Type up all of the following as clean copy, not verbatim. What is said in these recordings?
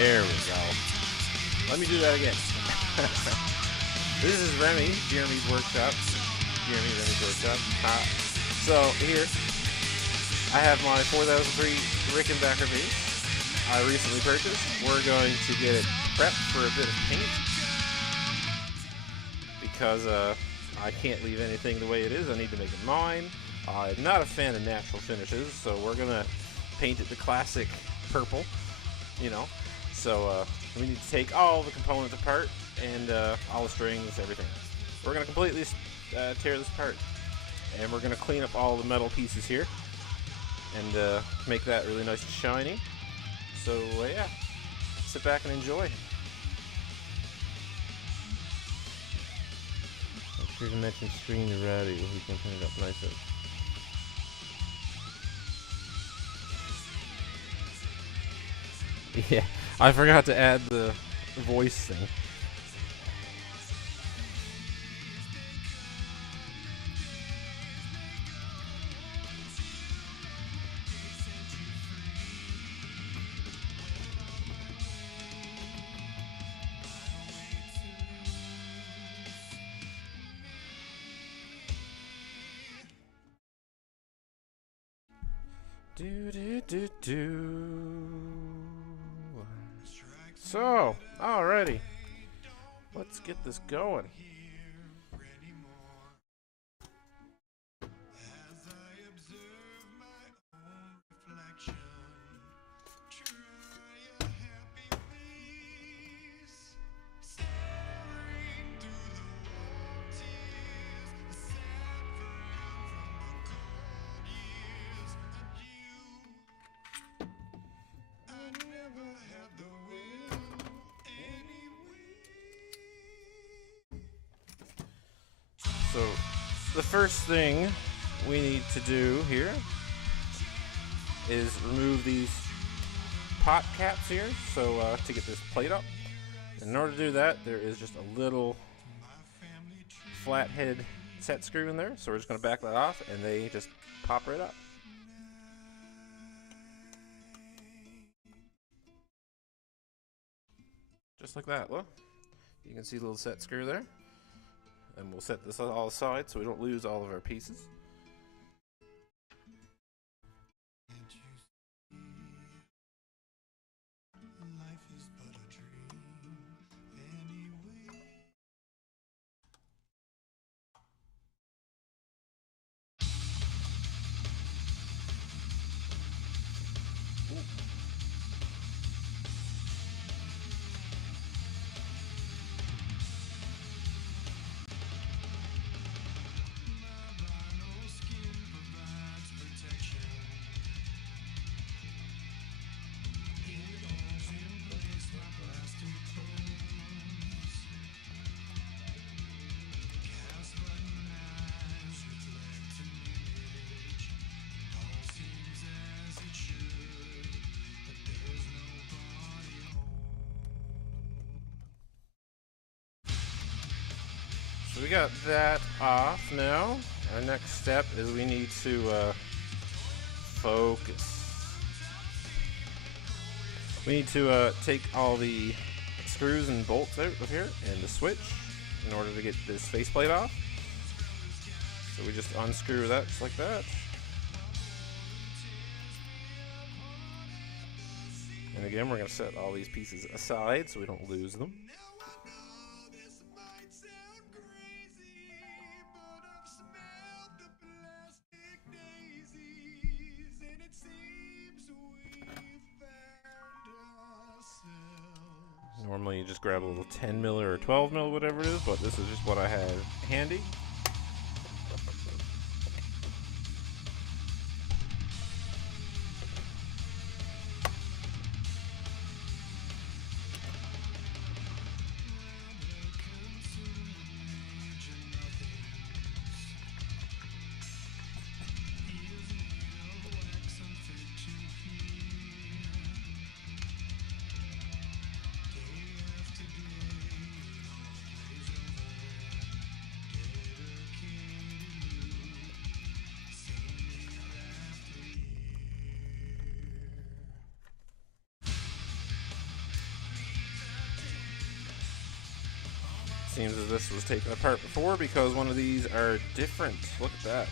There we go. Let me do that again. This is Jeremy's Workshop. Remy's Workshop. So here, I have my 4003 Rickenbacker bass. I recently purchased. We're going to get it prepped for a bit of paint because I can't leave anything the way it is. I need to make it mine. I'm not a fan of natural finishes, so we're gonna paint it the classic purple, you know. So we need to take all the components apart and all the strings, everything. We're gonna completely tear this apart, and we're gonna clean up all the metal pieces here and make that really nice and shiny. So yeah, sit back and enjoy. Make sure to mention screen to radio. We can clean it up nicely. Yeah, I forgot to add the voice thing. So, alrighty, let's get this going. So, the first thing we need to do here is remove these pot caps here, so to get this plate up. In order to do that, there is just a little flathead set screw in there, so we're just going to back that off, and they just pop right up. Just like that, look. You can see the little set screw there. And we'll set this all aside so we don't lose all of our pieces. So we got that off now. Our next step is we need to focus. We need to take all the screws and bolts out of here and the switch in order to get this faceplate off. So we just unscrew that just like that. And again, we're going to set all these pieces aside so we don't lose them. Normally you just grab a little 10 mil or 12 mil, whatever it is, but this is just what I had handy. Seems as this was taken apart before because one of these are different. Look at that.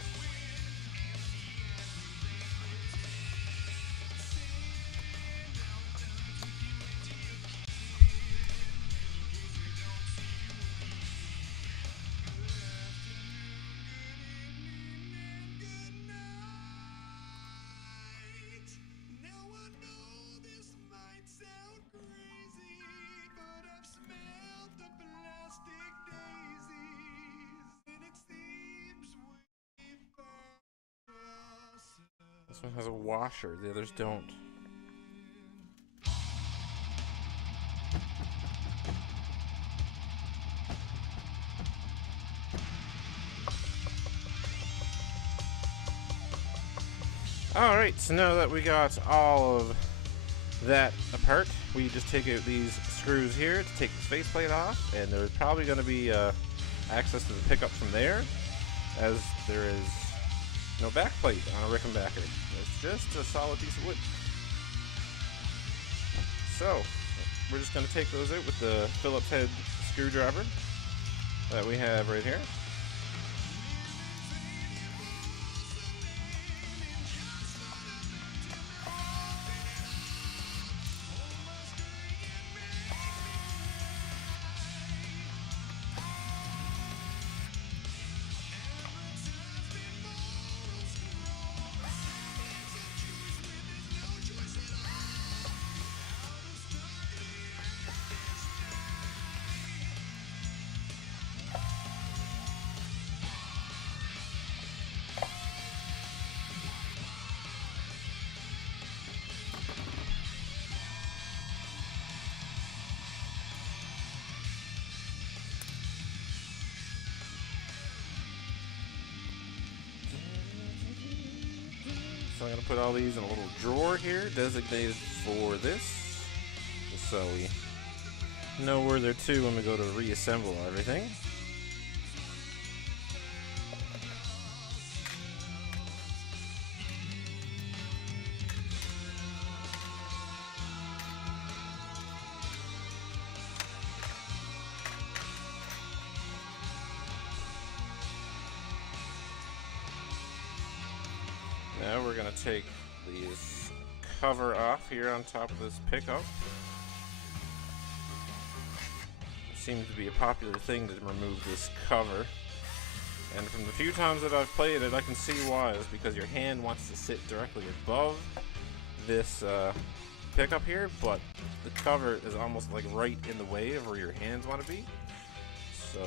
This one has a washer, the others don't. Alright, so now that we got all of that apart, we just take out these screws here to take the faceplate off, and there's probably going to be access to the pickup from there, as there is no backplate on a Rickenbacker. It's just a solid piece of wood. So, we're just going to take those out with the Phillips head screwdriver that we have right here. So I'm going to put all these in a little drawer here, designated for this, just so we know where they're to when we go to reassemble everything. Now we're going to take this cover off here on top of this pickup. It seems to be a popular thing to remove this cover. And from the few times that I've played it, I can see why. It's because your hand wants to sit directly above this pickup here, but the cover is almost like right in the way of where your hands want to be. So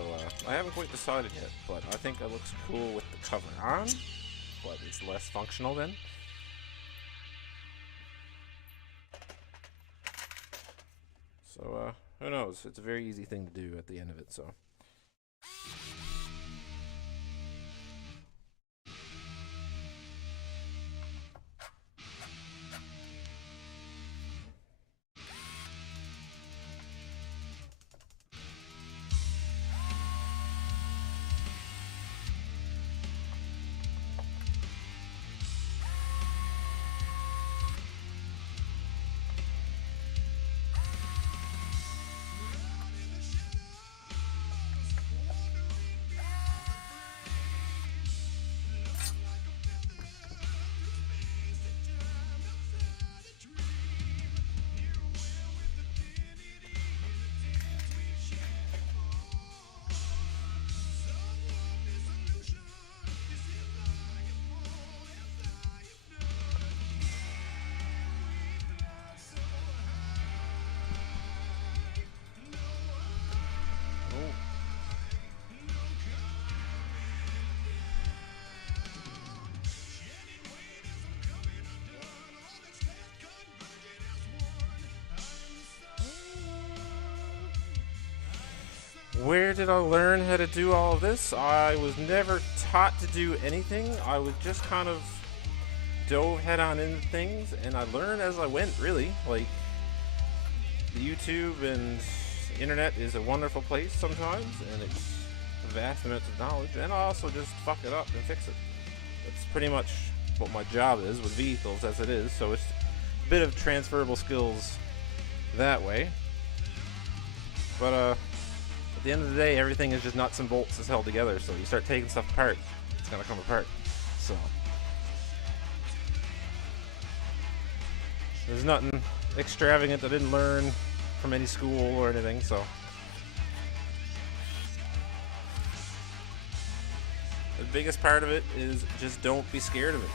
I haven't quite decided yet, but I think it looks cool with the cover on. But it's less functional then. So, who knows? It's a very easy thing to do at the end of it, so. Where did I learn how to do all of this? I was never taught to do anything. I was just kind of dove head on into things, and I learned as I went, really. Like, the YouTube and internet is a wonderful place sometimes, and it's vast amounts of knowledge, and I also just fuck it up and fix it. That's pretty much what my job is with vehicles as it is, so it's a bit of transferable skills that way. But At the end of the day, everything is just nuts and bolts that's held together. So you start taking stuff apart, it's gonna come apart. So there's nothing extravagant I didn't learn from any school or anything. So the biggest part of it is just don't be scared of it.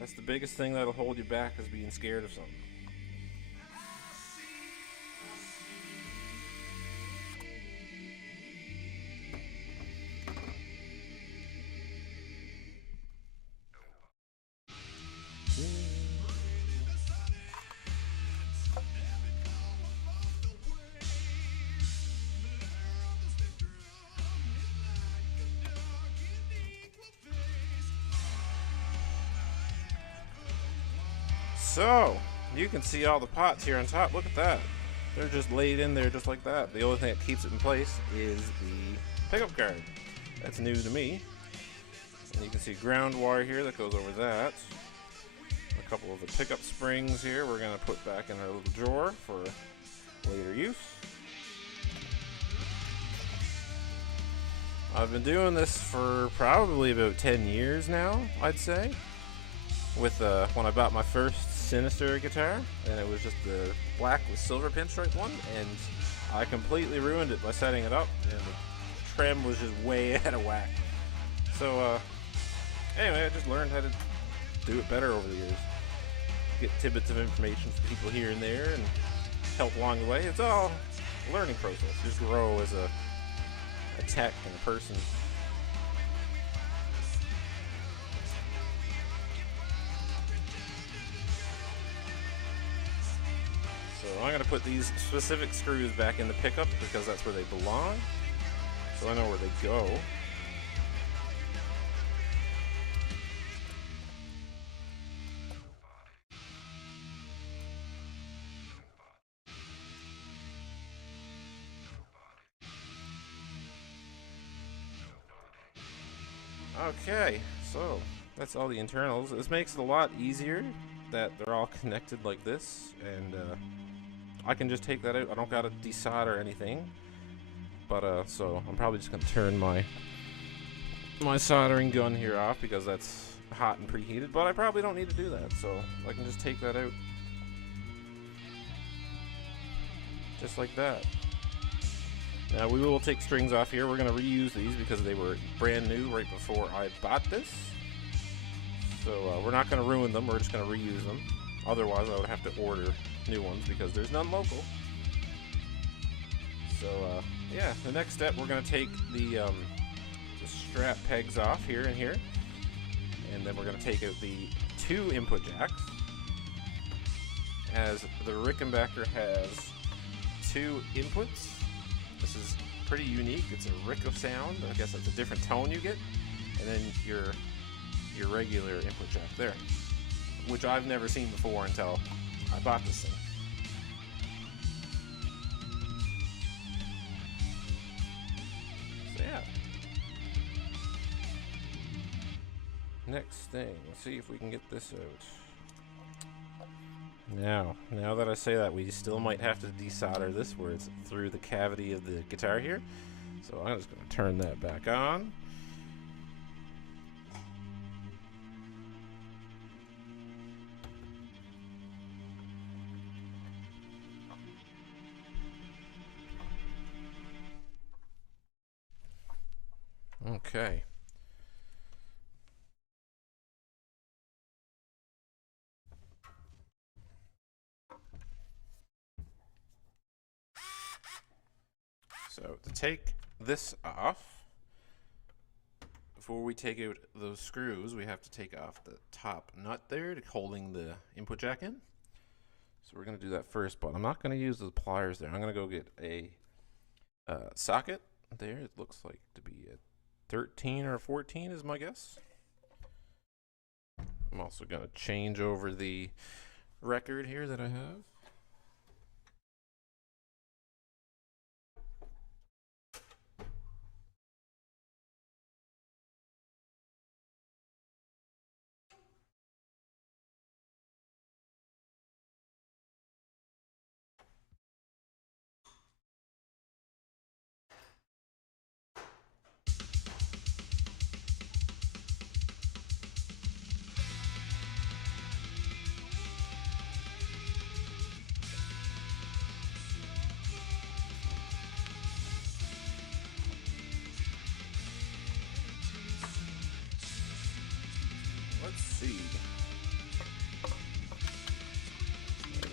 That's the biggest thing that'll hold you back, is being scared of something. So, you can see all the pots here on top. Look at that. They're just laid in there just like that. The only thing that keeps it in place is the pickup guard. That's new to me. And you can see ground wire here that goes over that. A couple of the pickup springs here we're going to put back in our little drawer for later use. I've been doing this for probably about 10 years now, I'd say. With when I bought my first Sinister guitar, and it was just the black with silver pinstripe one, and I completely ruined it by setting it up, and the trem was just way out of whack. So anyway, I just learned how to do it better over the years. Get tidbits of information from people here and there, and help along the way. It's all a learning process. Just grow as a tech and a person. So I'm going to put these specific screws back in the pickup because that's where they belong. So I know where they go. Okay, so that's all the internals. This makes it a lot easier that they're all connected like this, and I can just take that out. I don't gotta desolder anything. But so I'm probably just gonna turn my soldering gun here off because that's hot and preheated. But I probably don't need to do that, so I can just take that out, just like that. Now we will take strings off here. We're going to reuse these because they were brand new right before I bought this. So we're not going to ruin them. We're just going to reuse them. Otherwise, I would have to order new ones because there's none local. So yeah, the next step, we're going to take the strap pegs off here and here. And then we're going to take out the 2 input jacks. As the Rickenbacker has 2 inputs. This is pretty unique. It's a rick of sound. I guess it's a different tone you get. And then your regular input jack there, which I've never seen before until I bought this thing. So yeah. Next thing, let's see if we can get this out. Now that I say that, we still might have to desolder this where it's through the cavity of the guitar here. So I'm just going to turn that back on. Okay. So to take this off, before we take out those screws, we have to take off the top nut there to holding the input jack in. So we're going to do that first, but I'm not going to use the pliers there. I'm going to go get a socket there. It looks like to be a 13 or 14 is my guess. I'm also going to change over the record here that I have.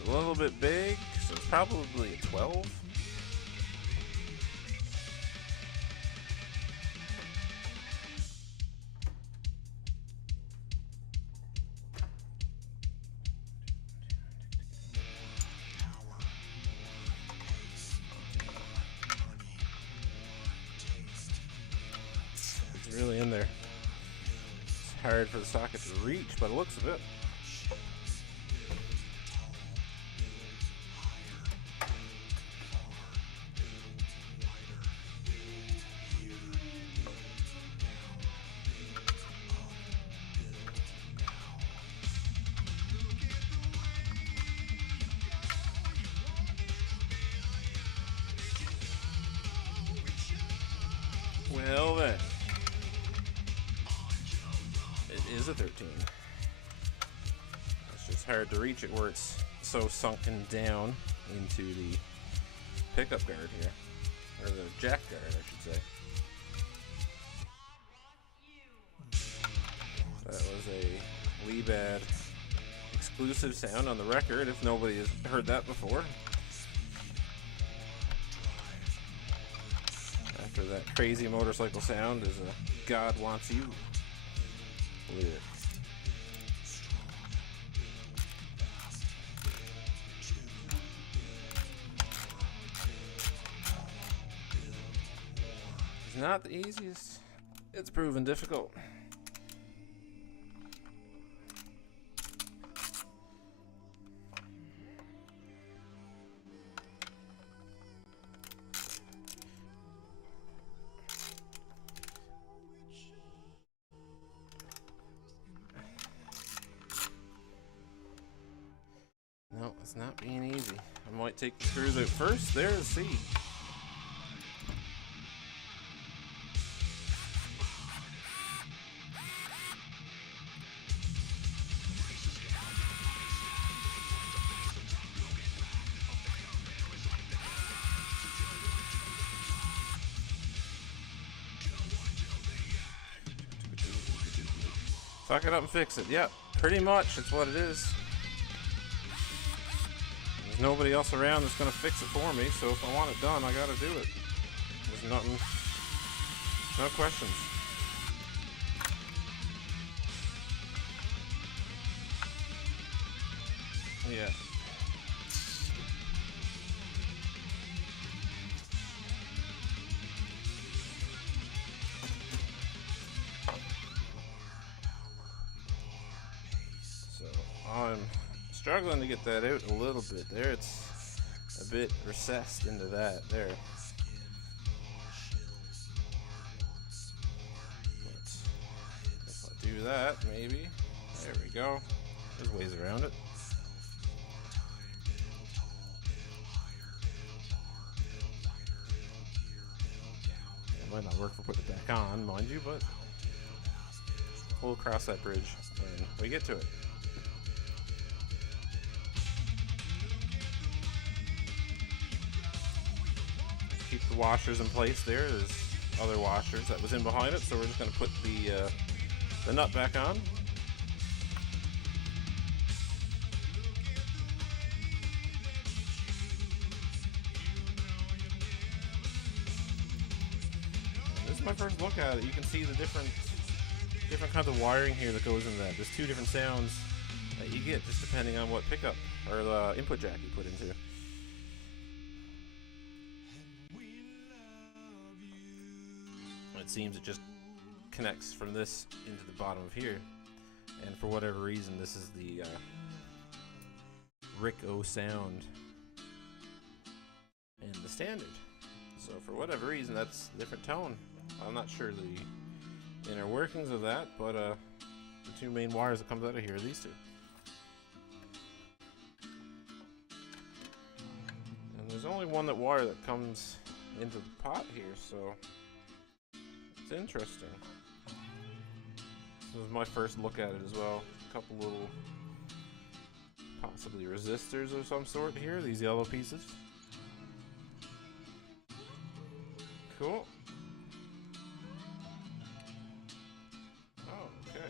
a little bit big, so it's probably a 12. It's really in there. It's hard for the socket to reach, but it looks a bit. Well then, it is a 13. It's just hard to reach it where it's so sunken down into the pickup guard here, or the jack guard, I should say. That was a Leebad exclusive sound on the record, if nobody has heard that before. After that crazy motorcycle sound is a God Wants You lyric. It's not the easiest. It's proven difficult. No, it's not being easy. I might take the screws out first. There's C. Fuck it up and fix it. Yep, pretty much. It's what it is. There's nobody else around that's going to fix it for me, so if I want it done, I got to do it. There's nothing, no questions. Yeah. So I'm struggling to get that out a little bit there. It's a bit recessed into that there. But if I do that, maybe. There we go. There's ways around it. It might not work if I put it back on, mind you, but we'll cross that bridge when we get to it. Keep the washers in place there. There's other washers that was in behind it, so we're just going to put the nut back on. This is my first look at it. You can see the different kinds of wiring here that goes in that. There's two different sounds that you get just depending on what pickup or the input jack you put into. It seems it just connects from this into the bottom of here, and for whatever reason this is the Rick-O sound and the standard, so for whatever reason that's a different tone. I'm not sure the inner workings of that, but the two main wires that comes out of here are these two, and there's only one wire that comes into the pot here, so it's interesting. This was my first look at it as well. A couple little, possibly resistors of some sort here, these yellow pieces. Cool. Okay.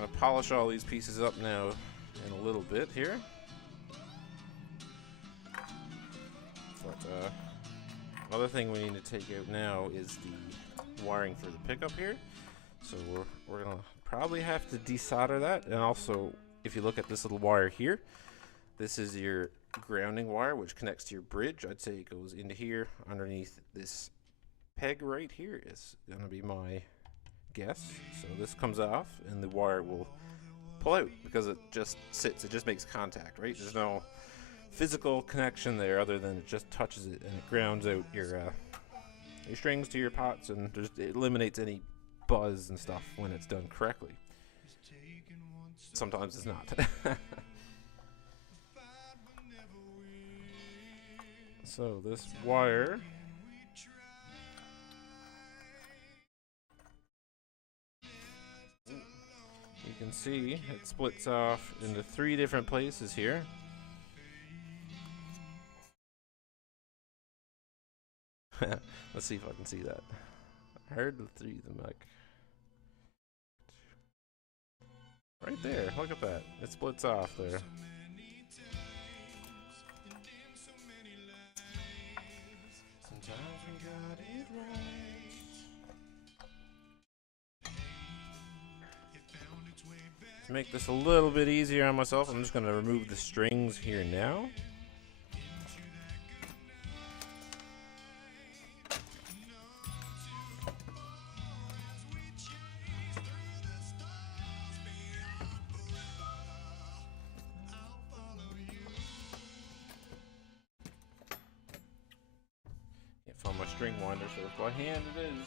going to polish all these pieces up now in a little bit here. But another thing we need to take out now is the wiring for the pickup here. So we're going to probably have to desolder that. And also, if you look at this little wire here, this is your grounding wire, which connects to your bridge. I'd say it goes into here underneath this peg right here is going to be my guess. So this comes off and the wire will pull out because it just sits. It just makes contact, right? There's no physical connection there other than it just touches it and it grounds out your strings to your pots, and just it eliminates any buzz and stuff when it's done correctly. Sometimes it's not. So this wire, you can see it splits off into 3 different places here. Let's see if I can see that. Hard to see the mic. Right there, look at that. It splits off there. Sometimes we got it right. To make this a little bit easier on myself, I'm just going to remove the strings here now. Found my string winder, so with my hand it is.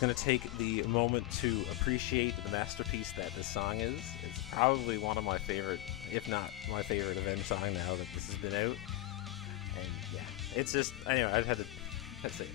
Going to take the moment to appreciate the masterpiece that this song is. It's probably one of my favorite, if not my favorite Avenged song now that this has been out. And yeah, it's just, anyway, I had to say it.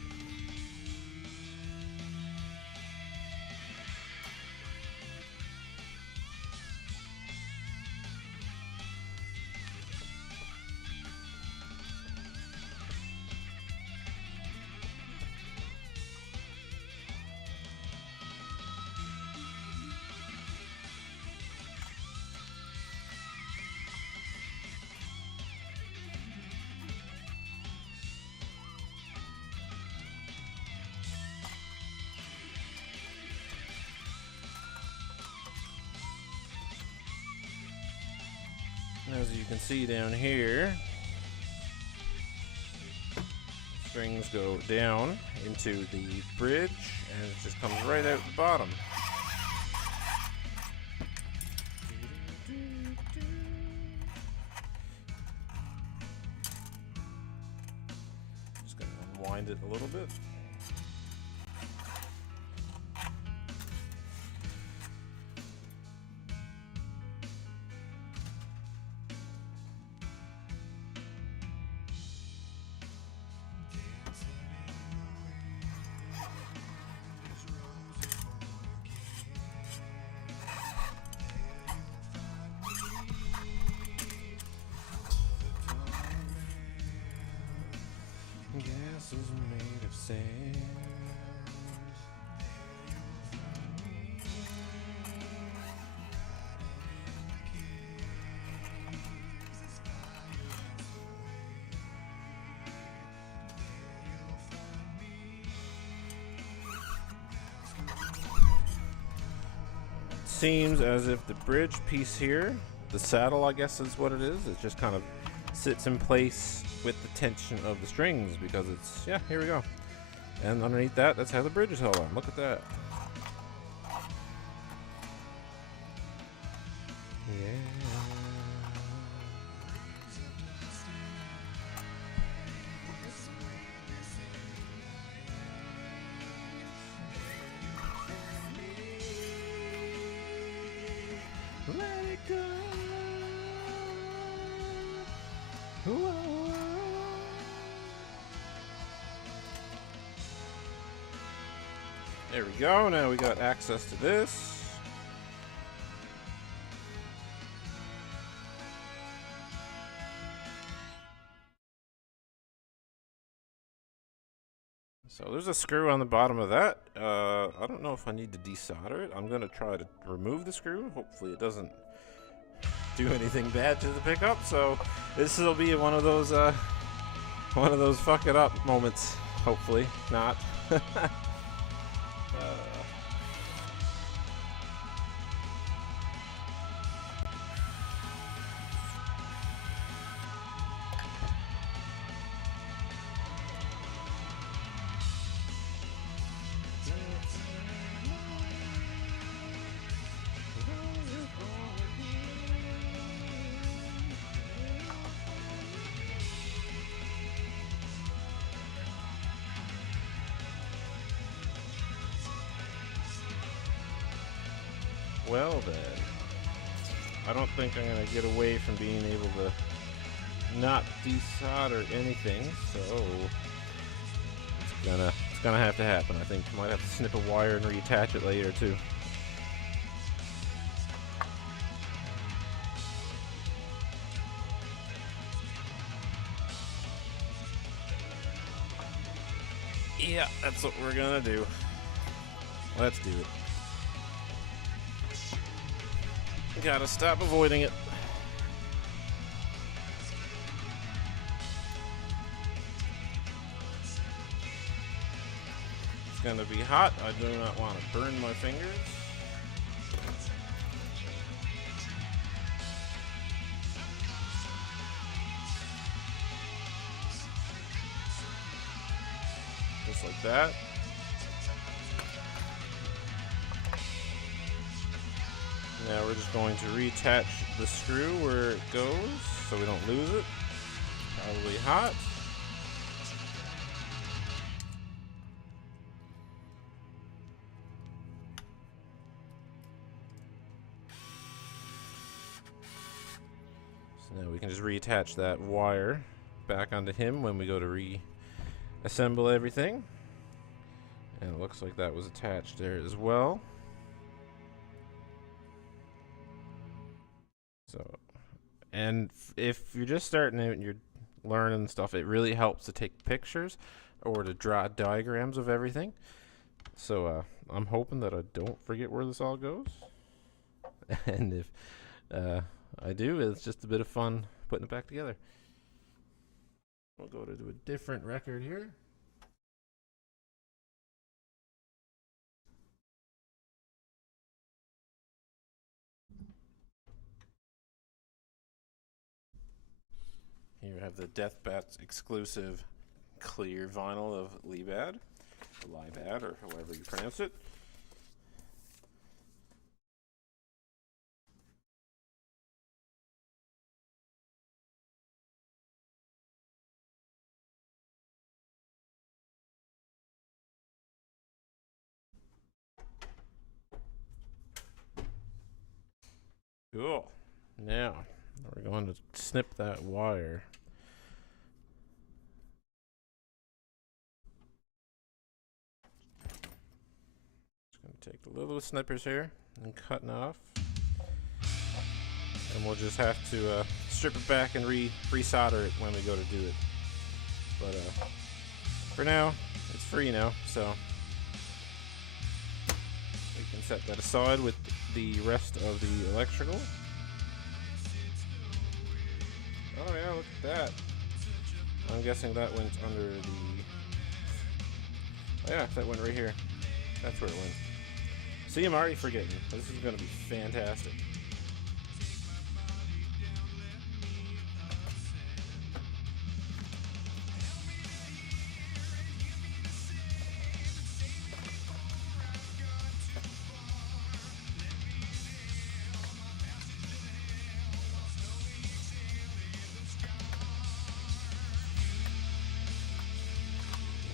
As you can see down here, strings go down into the bridge and it just comes right out the bottom. Just gonna unwind it a little bit. Gas is made of sand. Seems as if the bridge piece here, the saddle I guess is what it is, it just kind of sits in place with the tension of the strings because it's, yeah, here we go. And underneath that, that's how the bridge is held on. Look at that. Yeah. There we go. Now we got access to this. So there's a screw on the bottom of that. I don't know if I need to desolder it. I'm gonna try to remove the screw. Hopefully it doesn't do anything bad to the pickup. So this will be one of those fuck it up moments. Hopefully not. Well then, I don't think I'm gonna get away from being able to not desolder anything, so it's gonna have to happen. I think I might have to snip a wire and reattach it later too. Yeah, that's what we're gonna do. Let's do it. Gotta stop avoiding it. It's gonna be hot. I do not want to burn my fingers. Just like that. Now we're just going to reattach the screw where it goes so we don't lose it. Probably hot. So now we can just reattach that wire back onto him when we go to reassemble everything. And it looks like that was attached there as well. So, and if you're just starting out and you're learning stuff, it really helps to take pictures or to draw diagrams of everything. So I'm hoping that I don't forget where this all goes. And if I do, it's just a bit of fun putting it back together. We'll go to a different record here. Here we have the Death Bats exclusive clear vinyl of Liebad, or however you pronounce it. Cool. Now we're going to snip that wire. Take the little snippers here and cutting off, and we'll just have to strip it back and re-solder it when we go to do it. But for now, it's free now, so we can set that aside with the rest of the electrical. Oh yeah, look at that. I'm guessing that went under the... Oh yeah, that went right here. That's where it went. See, I'm already forgetting. This is going to be fantastic.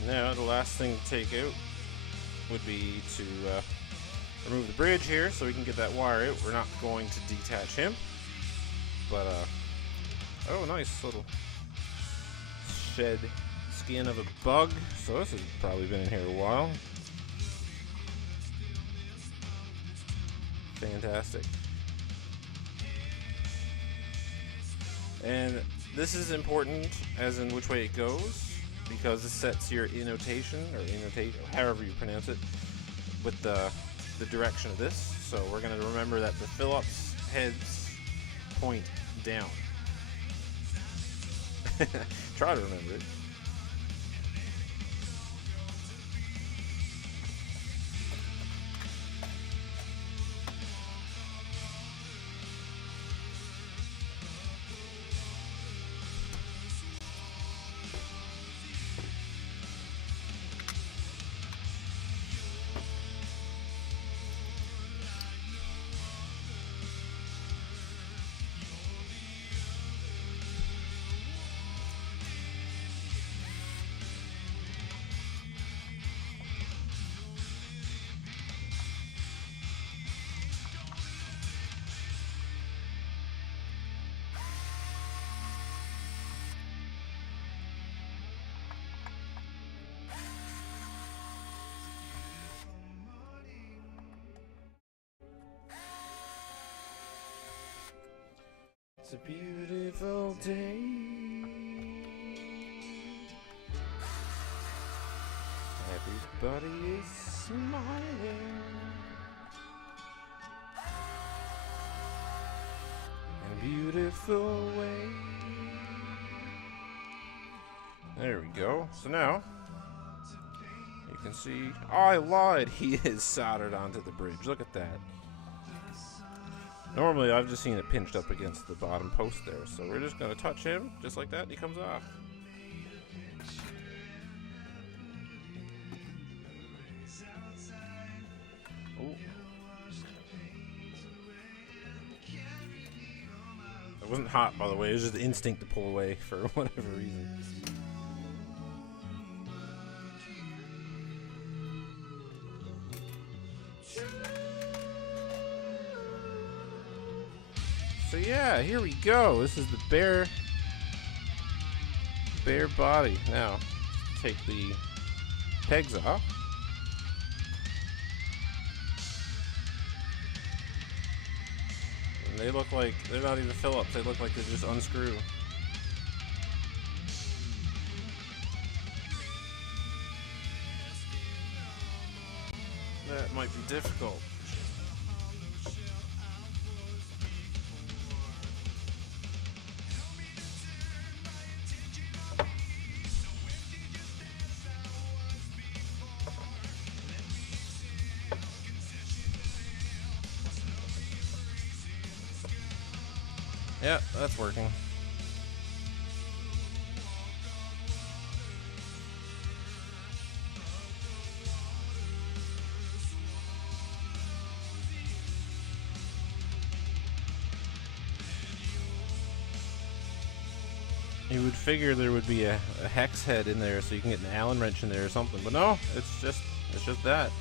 Now, the last thing to take out would be to remove the bridge here so we can get that wire out. We're not going to detach him, but oh, nice little shed skin of a bug. So this has probably been in here a while. Fantastic. And this is important as in which way it goes, because it sets your innotation, or innotate, however you pronounce it, with the direction of this. So we're going to remember that the Phillips heads point down. Try to remember it. It's a beautiful day. Everybody is smiling in a beautiful way. There we go. So now you can see. Oh, I lied. He is soldered onto the bridge. Look at that. Normally, I've just seen it pinched up against the bottom post there, so we're just going to touch him, just like that, and he comes off. Ooh. It wasn't hot, by the way, it was just instinct to pull away for whatever reason. So yeah, here we go. This is the bare body. Now, take the pegs off. And they look like they're not even Phillips. They look like they just unscrew. That might be difficult. Yeah, that's working. You would figure there would be a hex head in there so you can get an Allen wrench in there or something, but no, it's just that.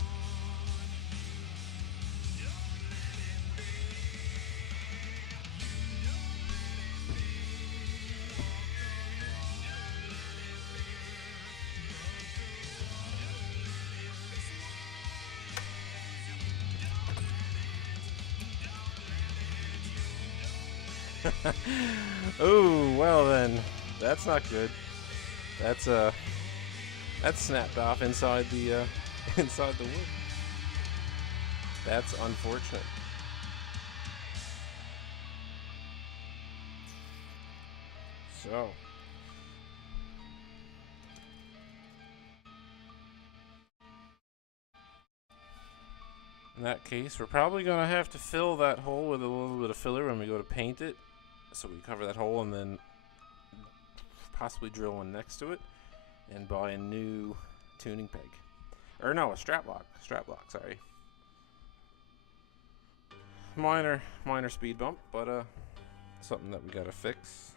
Oh, well then, that's not good. That's snapped off inside the inside the wood. That's unfortunate. So, in that case, we're probably gonna have to fill that hole with a little bit of filler when we go to paint it. So we cover that hole and then possibly drill one next to it and buy a new tuning peg. Or no, a strap lock, sorry. Minor speed bump, but something that we gotta fix.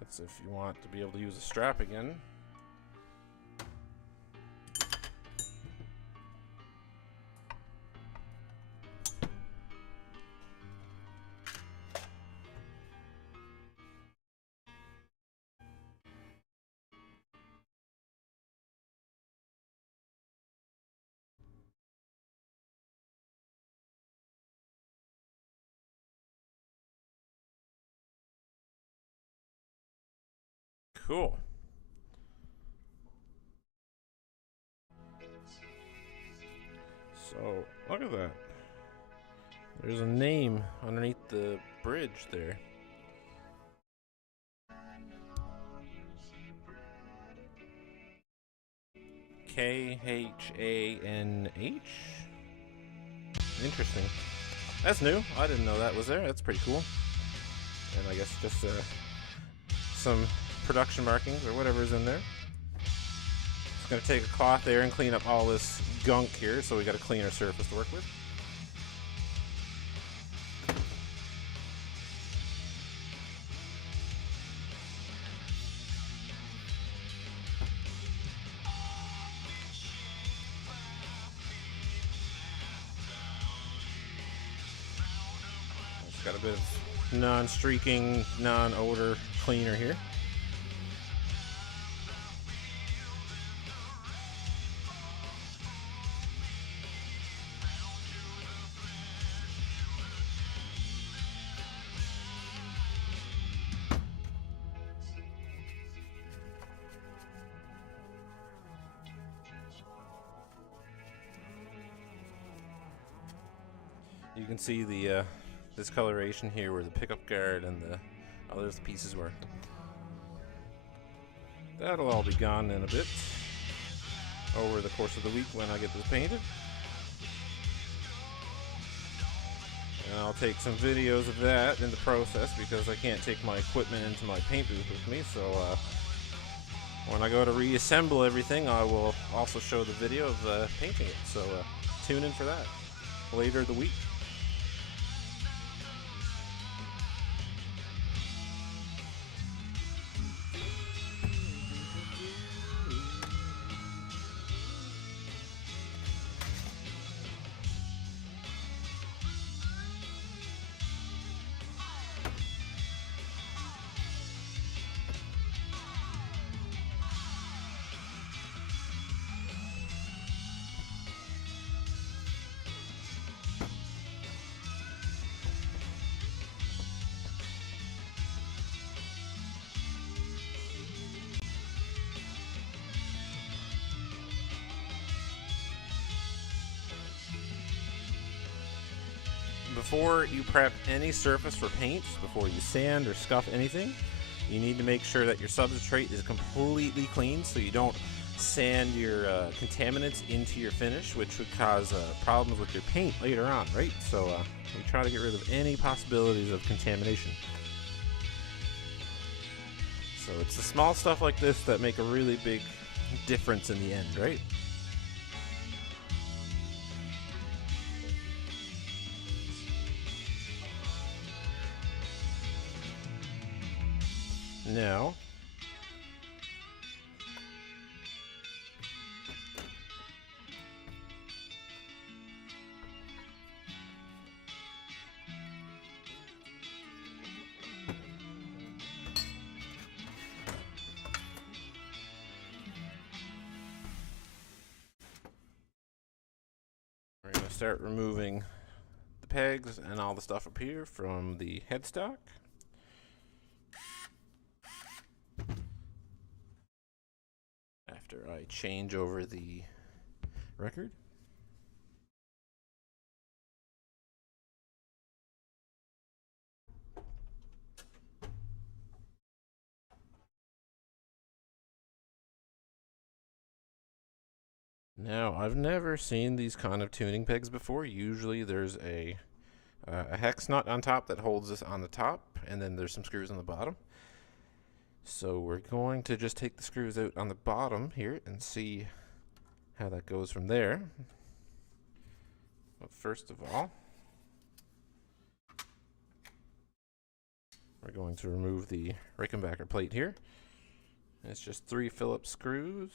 That's if you want to be able to use a strap again. Cool. So, look at that. There's a name underneath the bridge there. Khanh. Interesting. That's new. I didn't know that was there. That's pretty cool. And I guess just some production markings or whatever is in there. Just gonna take a cloth there and clean up all this gunk here, so we got a cleaner surface to work with. It's got a bit of non-streaking, non-odor cleaner here. You can see the discoloration here where the pickup guard and the other pieces were. That'll all be gone in a bit over the course of the week when I get this painted. And I'll take some videos of that in the process because I can't take my equipment into my paint booth with me. So when I go to reassemble everything, I will also show the video of painting it. So tune in for that later the week. Before you prep any surface for paint, before you sand or scuff anything, you need to make sure that your substrate is completely clean so you don't sand your contaminants into your finish, which would cause problems with your paint later on, right? So we try to get rid of any possibilities of contamination. So it's the small stuff like this that make a really big difference in the end, right? Now, we're going to start removing the pegs and all the stuff up here from the headstock. After I change over the record. Now, I've never seen these kind of tuning pegs before. Usually there's a hex nut on top that holds this on the top, and then there's some screws on the bottom. So we're going to just take the screws out on the bottom here and see how that goes from there. But first of all, we're going to remove the Rickenbacker plate here. It's just 3 Phillips screws.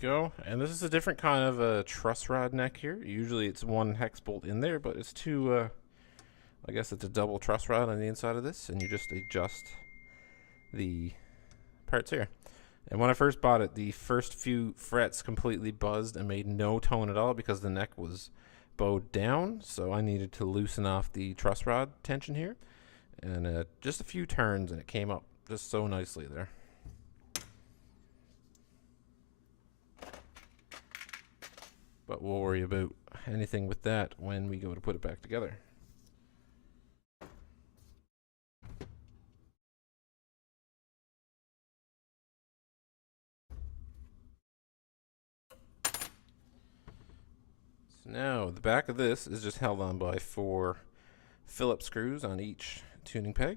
go. And this is a different kind of a truss rod neck here. Usually it's one hex bolt in there, but it's two, I guess it's a double truss rod on the inside of this, and you just adjust the parts here. And when I first bought it, the first few frets completely buzzed and made no tone at all because the neck was bowed down, so I needed to loosen off the truss rod tension here. And just a few turns and it came up just so nicely there. But we'll worry about anything with that when we go to put it back together. So now the back of this is just held on by 4 Phillips screws on each tuning peg.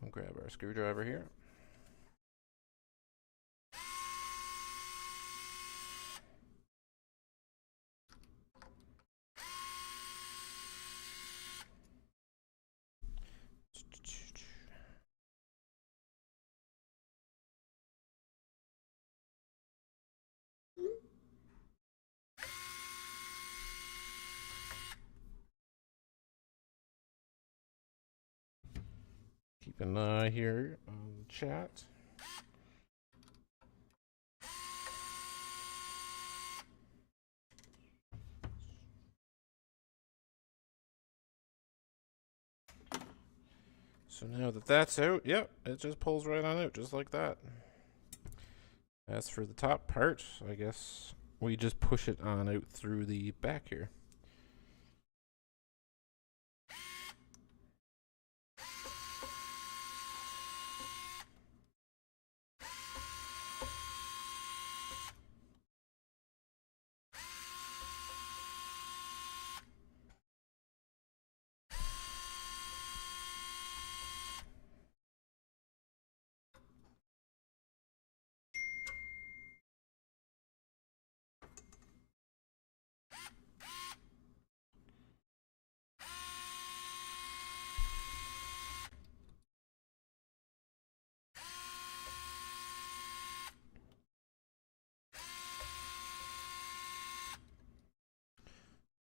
We'll grab our screwdriver here. Keep an eye here on the chat. So now that that's out, yep, it just pulls right on out, just like that. As for the top part, I guess we just push it on out through the back here.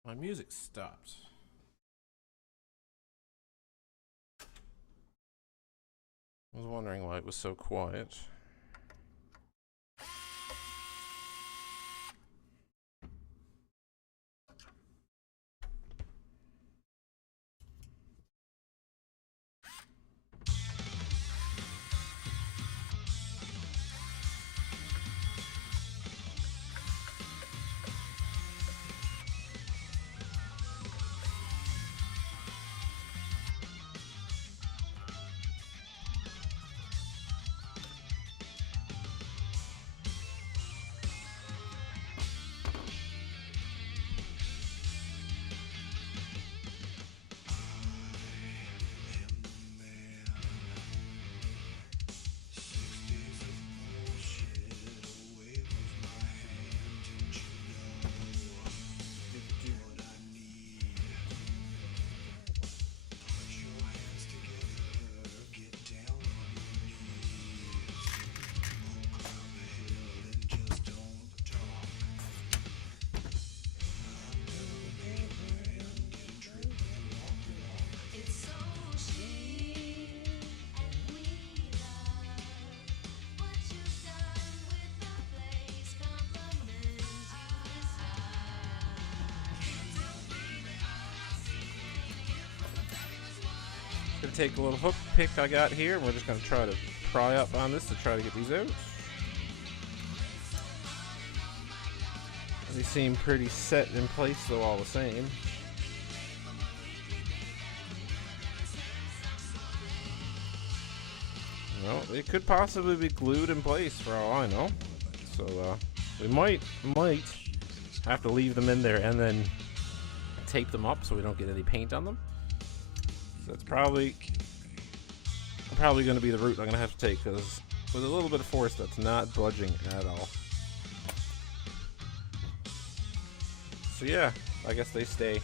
My music stopped. I was wondering why it was so quiet. Gonna take a little hook pick I got here, and we're just gonna try to pry up on this to try to get these out. They seem pretty set in place though, all the same. Well, they could possibly be glued in place for all I know. So we might have to leave them in there and then tape them up so we don't get any paint on them. So that's probably going to be the route I'm going to have to take, because with a little bit of force, that's not budging at all. So yeah, I guess they stay.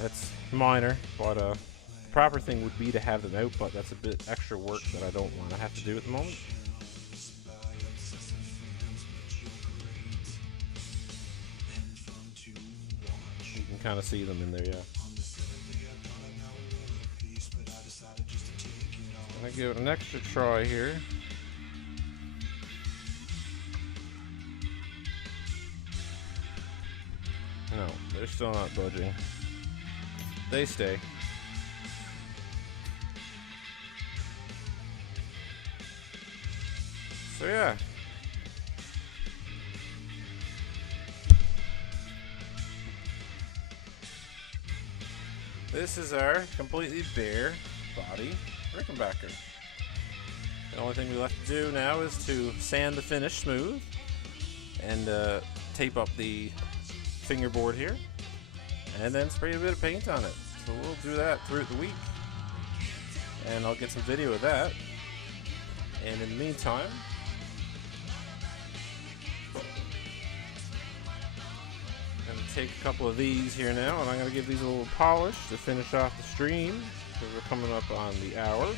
That's minor, but the proper thing would be to have them out, but that's a bit extra work that I don't want to have to do at the moment. kind of see them in there, yeah. I'm gonna give it an extra try here. No, they're still not budging. They stay. So yeah. This is our completely bare body Rickenbacker. The only thing we left to do now is to sand the finish smooth and tape up the fingerboard here, and then spray a bit of paint on it. So we'll do that throughout the week, and I'll get some video of that. And in the meantime, I'm going to take a couple of these here now, and I'm going to give these a little polish to finish off the stream, because we're coming up on the hour.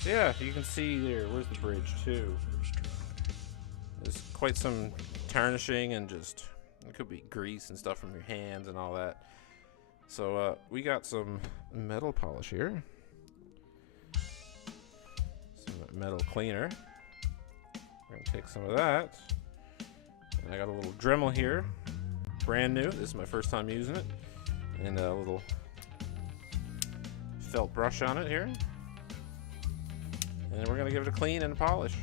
So yeah, you can see there, where's the bridge too? There's quite some tarnishing and just, it could be grease and stuff from your hands and all that. So we got some metal polish here. Some metal cleaner. We're gonna take some of that. And I got a little Dremel here, brand new. This is my first time using it. And a little felt brush on it here. And then we're going to give it a clean and a polish.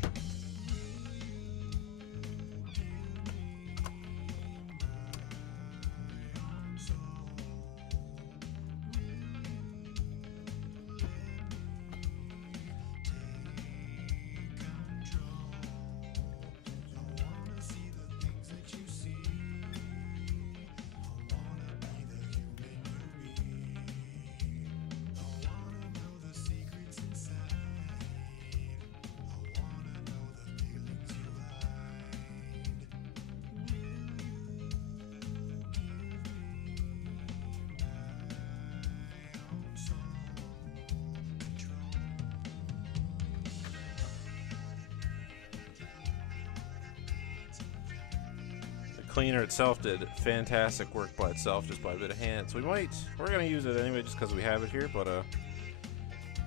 Cleaner itself did fantastic work by itself, just by a bit of hand. So we're gonna use it anyway just because we have it here, but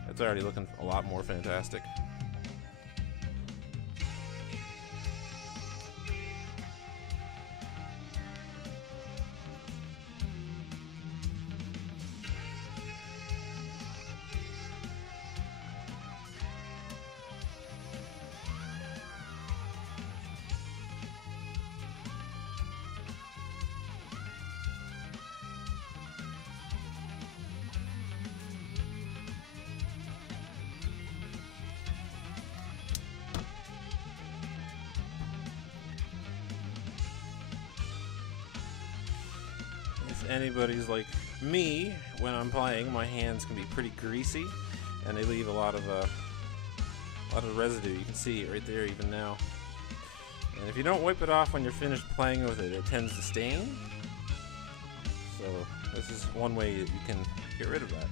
it's already looking a lot more fantastic. If anybody's like me, when I'm playing, my hands can be pretty greasy, and they leave a lot of residue. You can see it right there even now. And if you don't wipe it off when you're finished playing with it, it tends to stain. So this is one way that you can get rid of that.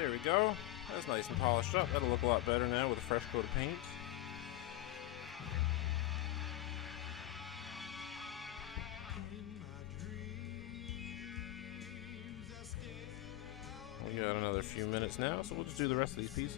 There we go. That's nice and polished up. That'll look a lot better now with a fresh coat of paint. We got another few minutes now, so we'll just do the rest of these pieces.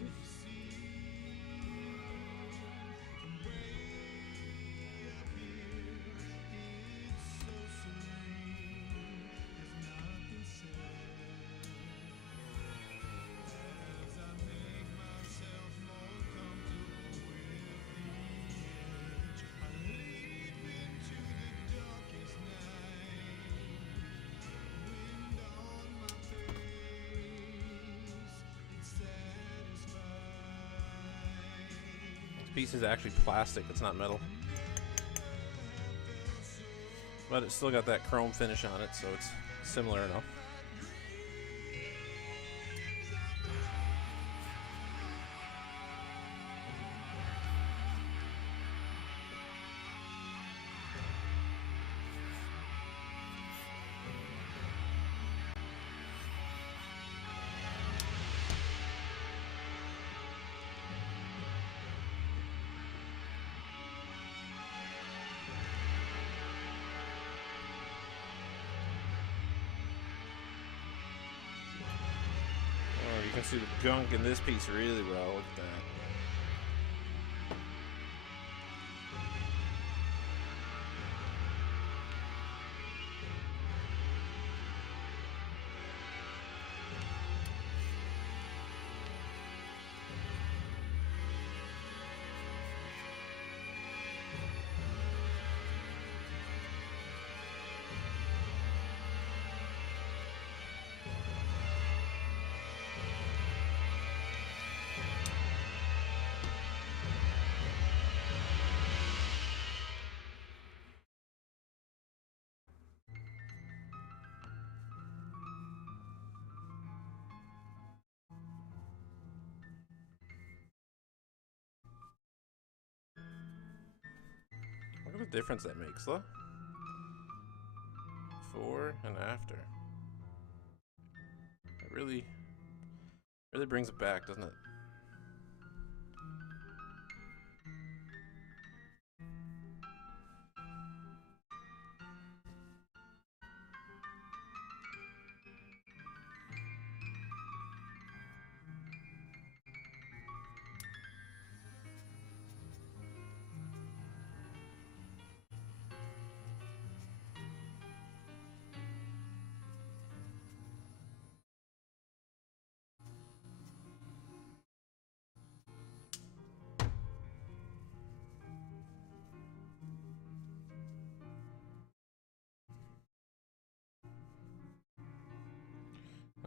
Piece is actually plastic, it's not metal. But it's still got that chrome finish on it, so it's similar enough. You can see the gunk in this piece really well. Look at that. Look at the difference that makes, though. Before and after. It really brings it back, doesn't it?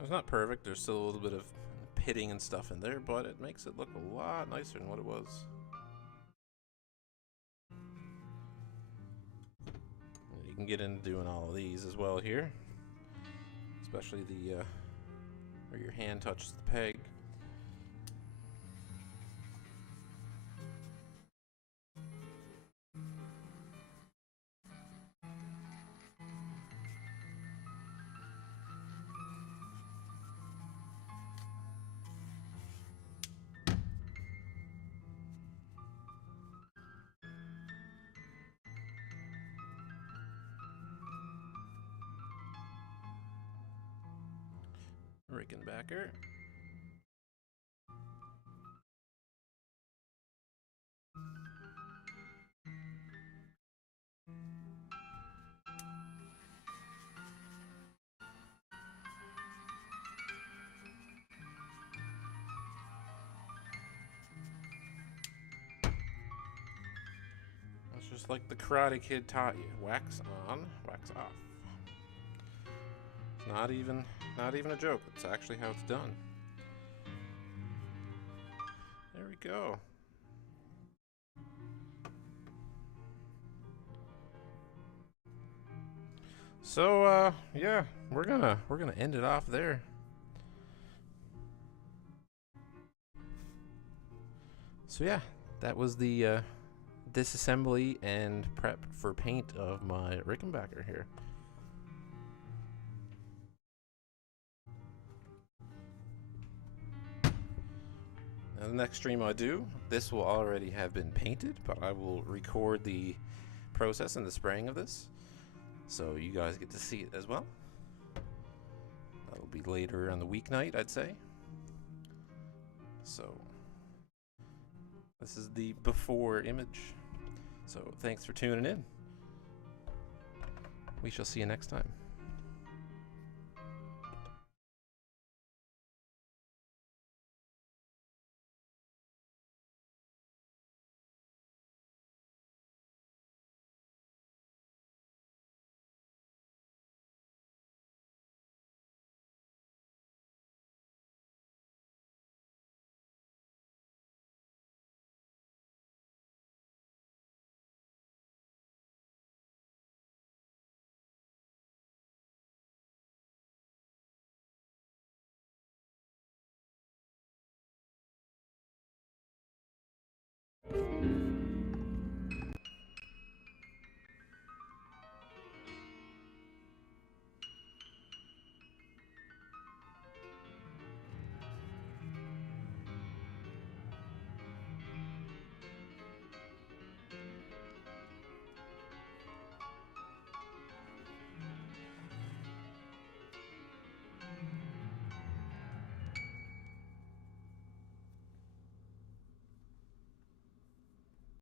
It's not perfect, there's still a little bit of pitting and stuff in there, but it makes it look a lot nicer than what it was. You can get into doing all of these as well here, especially the where your hand touches the peg. Rickenbacker. That's just like the Karate Kid taught you. Wax on, wax off. It's not even a joke. It's actually how it's done. There we go. So yeah, we're gonna end it off there. So yeah, that was the disassembly and prep for paint of my Rickenbacker here. the next stream I do, this will already have been painted, but I will record the process and the spraying of this, so you guys get to see it as well. That'll be later on the weeknight, I'd say. So this is the before image. So thanks for tuning in. We shall see you next time.